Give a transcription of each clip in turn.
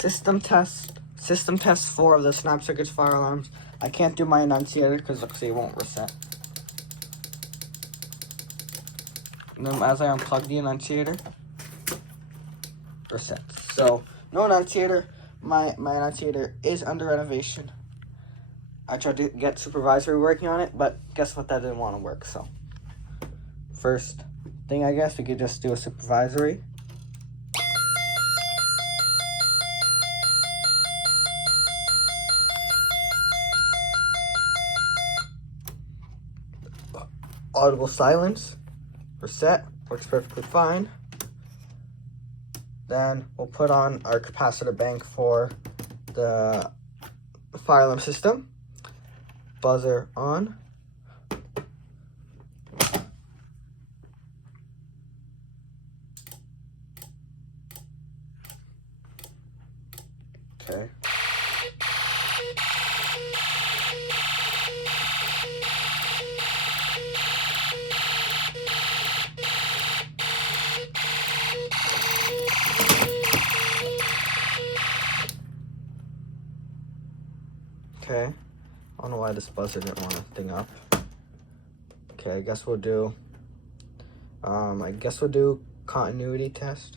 System test 4 of the Snap Circuits fire alarms. I can't do my annunciator because look, see, it won't reset. And then as I unplug the annunciator, resets. So no annunciator. My annunciator is under renovation. I tried to get supervisory working on it, but guess what? That didn't want to work. So first thing, I guess we could just do a supervisory. Audible silence, reset, works perfectly fine. Then we'll put on our capacitor bank for the fire alarm system. Buzzer on. Okay. Okay, I don't know why this buzzer didn't want to thing up. Okay, I guess we'll do continuity test.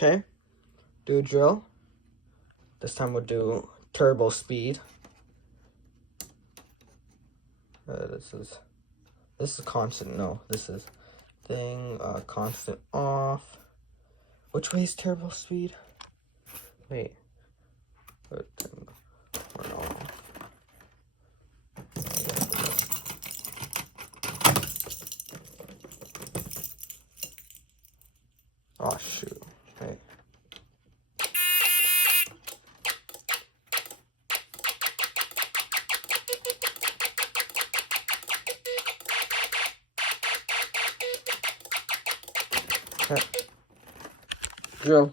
Okay, do drill. This time we'll do turbo speed. This is constant. No, this is thing constant off. Which way is turbo speed? Wait. Or no. Oh shoot. Hey. Okay. Drill.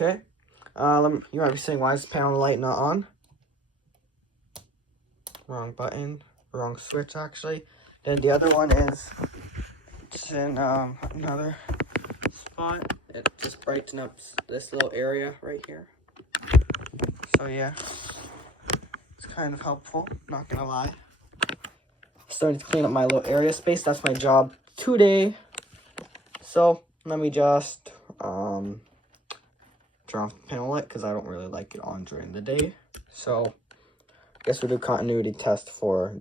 Okay. You might be saying, why is the panel light not on? Wrong button. Wrong switch, actually. Then the other one is, it's in another spot. It just brightens up this little area right here. So yeah, it's kind of helpful, not gonna lie. Starting to clean up my little area space. That's my job today. So let me just turn off the panel light because I don't really like it on during the day. So I guess we'll do continuity test for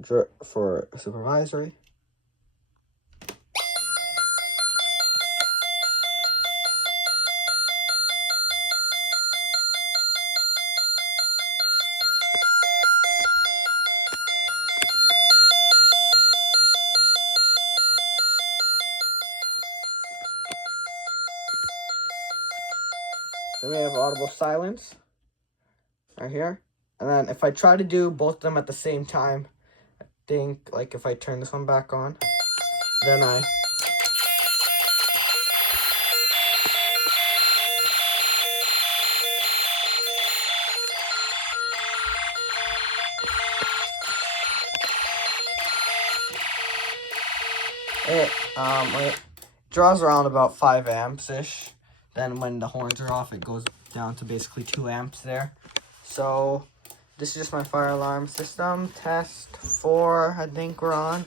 supervisory. Then we have audible silence right here. And then if I try to do both of them at the same time, I think like if I turn this one back on, then it draws around about 5 amps-ish. Then when the horns are off, it goes down to basically 2 amps there. So this is just my fire alarm system. Test 4, I think we're on.